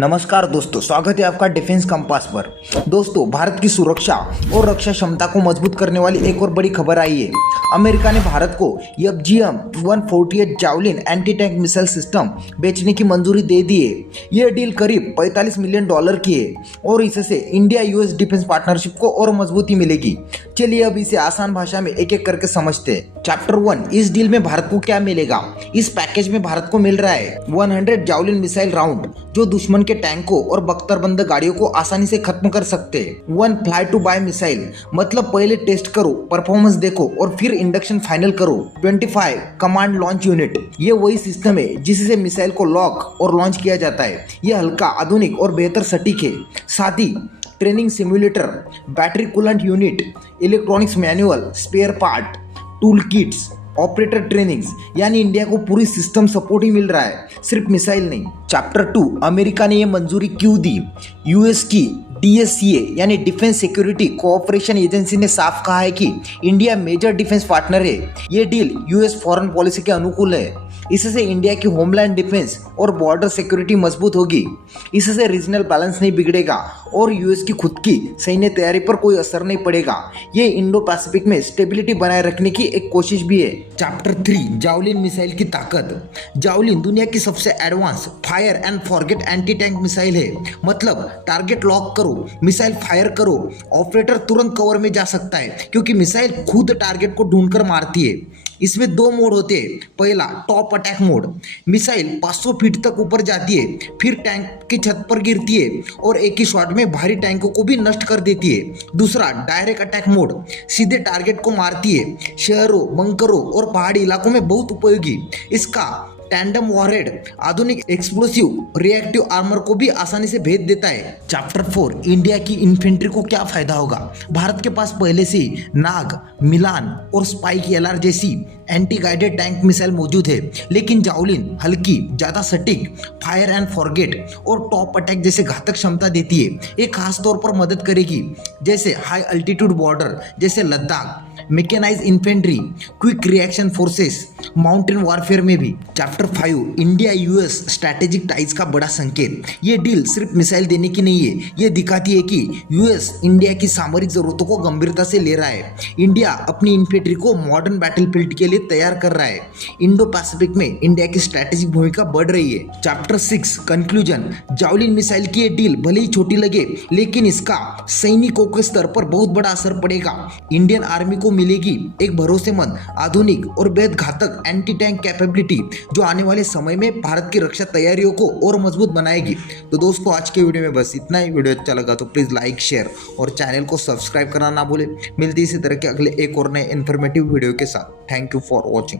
नमस्कार दोस्तों, स्वागत है आपका डिफेंस कंपास पर। दोस्तों, भारत की सुरक्षा और रक्षा क्षमता को मजबूत करने वाली एक और बड़ी खबर आई है। अमेरिका ने भारत को FGM-148 javelin anti tank missile system बेचने की मंजूरी दे दी है। यह डील करीब $45 मिलियन की है और इससे इंडिया यूएस डिफेंस पार्टनरशिप को और मजबूती मिलेगी। चलिए अब इसे आसान भाषा में एक एक करके समझते हैं। चैप्टर 1, इस डील में भारत को क्या मिलेगा। इस पैकेज में भारत को मिल रहा है 100 जावलिन मिसाइल राउंड जो दुश्मन के टैंकों और बख्तरबंद गाड़ियों को आसानी से खत्म कर सकते हैं। 1 फ्लाई टू बाय मिसाइल, मतलब पहले टेस्ट करो, परफॉर्मेंस देखो और फिर इंडक्शन फाइनल करो। 25 कमांड लॉन्च यूनिट, ये वही सिस्टम है जिससे मिसाइल को लॉक और लॉन्च किया जाता है। यह हल्का, आधुनिक और बेहतर सटीक है। साथ ही training simulator, battery coolant unit, electronics manual, spare part, tool kits, operator trainings, यानी इंडिया को पूरी सिस्टम सपोर्ट ही मिल रहा है, सिर्फ मिसाइल नहीं। चैप्टर 2, अमेरिका ने यह मंजूरी क्यों दी। यूएस की DSCA यानी डिफेंस सिक्योरिटी कोऑपरेशन एजेंसी ने साफ कहा है कि इंडिया मेजर डिफेंस पार्टनर है। ये डील यूएस फॉरेन पॉलिसी के अनुकूल है। इससे इंडिया की होमलैंड डिफेंस और बॉर्डर सिक्योरिटी मजबूत होगी। इससे रीजनल बैलेंस नहीं बिगड़ेगा और यूएस की खुद की सैन्य तैयारी पर कोई असर नहीं पड़ेगा। ये इंडो पैसिफिक में स्टेबिलिटी बनाए रखने की एक कोशिश भी है। चैप्टर 3, जावलिन मिसाइल की ताकत। जावलिन दुनिया की सबसे advance fire and forget anti tank missile है। मतलब टारगेट लॉक करो, मिसाइल फायर करो, ऑपरेटर तुरंत कवर में जा सकता है क्योंकि मिसाइल खुद टारगेट को ढूंढकर मारती है। इसमें 2 मोड होते हैं। पहला top attack mode, missile 500 feet तक ऊपर जाती है, फिर टैंक की छत पर गिरती है और एक ही शॉट में भारी टैंकों को भी नष्ट कर देती है। दूसरा डायरेक्ट अटैक मोड, सीधे टारगेट को मारती है। शहरों, बंकरों और पहाड़ी इलाकों में बहुत उपयोगी। इसका टैंडम वॉरहेड आधुनिक एक्सप्लोसिव रिएक्टिव आर्मर को भी आसानी से भेद देता है। चैप्टर 4, इंडिया की इन्फेंट्री को क्या फायदा होगा। भारत के पास पहले से नाग, मिलान और स्पाइक LR जैसी एंटी गाइडेड टैंक मिसाइल मौजूद है, लेकिन जावलिन हल्की, ज्यादा सटीक, फायर एंड फॉरगेट और टॉप अटैक जैसे घातक क्षमता देती है। ये खास तौर पर मदद करेगी जैसे हाई अल्टीट्यूड बॉर्डर जैसे Ladakh, mechanised infantry, quick reaction forces, mountain warfare में भी। Chapter 5, India US strategic ties का बड़ा संकेत। ये डील सिर्फ मिसाइल देने की नहीं है, ये दिखाती है कि यूएस इंडिया की सामरिक जरूरतों को गंभीरता से ले रहा है। इंडिया अपनी इन्फेंट्री को मॉडर्न बैटलफील्ड के लिए तैयार कर रहा है। इंडो पैसिफिक में इंडिया की स्ट्रैटेजिक भूमिका बढ़ रही है। Chapter 6, conclusion. जावलिन मिसाइल की ये डील भले ही छोटी लगे, लेकिन इसका सैनिकों के स्तर पर बहुत बड़ा असर पड़ेगा। इंडियन आर्मी को मिलेगी एक भरोसेमंद, आधुनिक और बेहद घातक एंटी टैंक कैपेबिलिटी जो आने वाले समय में भारत की रक्षा तैयारियों को और मजबूत बनाएगी। तो दोस्तों, आज के वीडियो में बस इतना ही। वीडियो अच्छा लगा तो प्लीज लाइक, शेयर और चैनल को सब्सक्राइब करना ना भूले। मिलती इसी तरह के अगले एक और नए इन्फॉर्मेटिव वीडियो के साथ। Thank you for watching.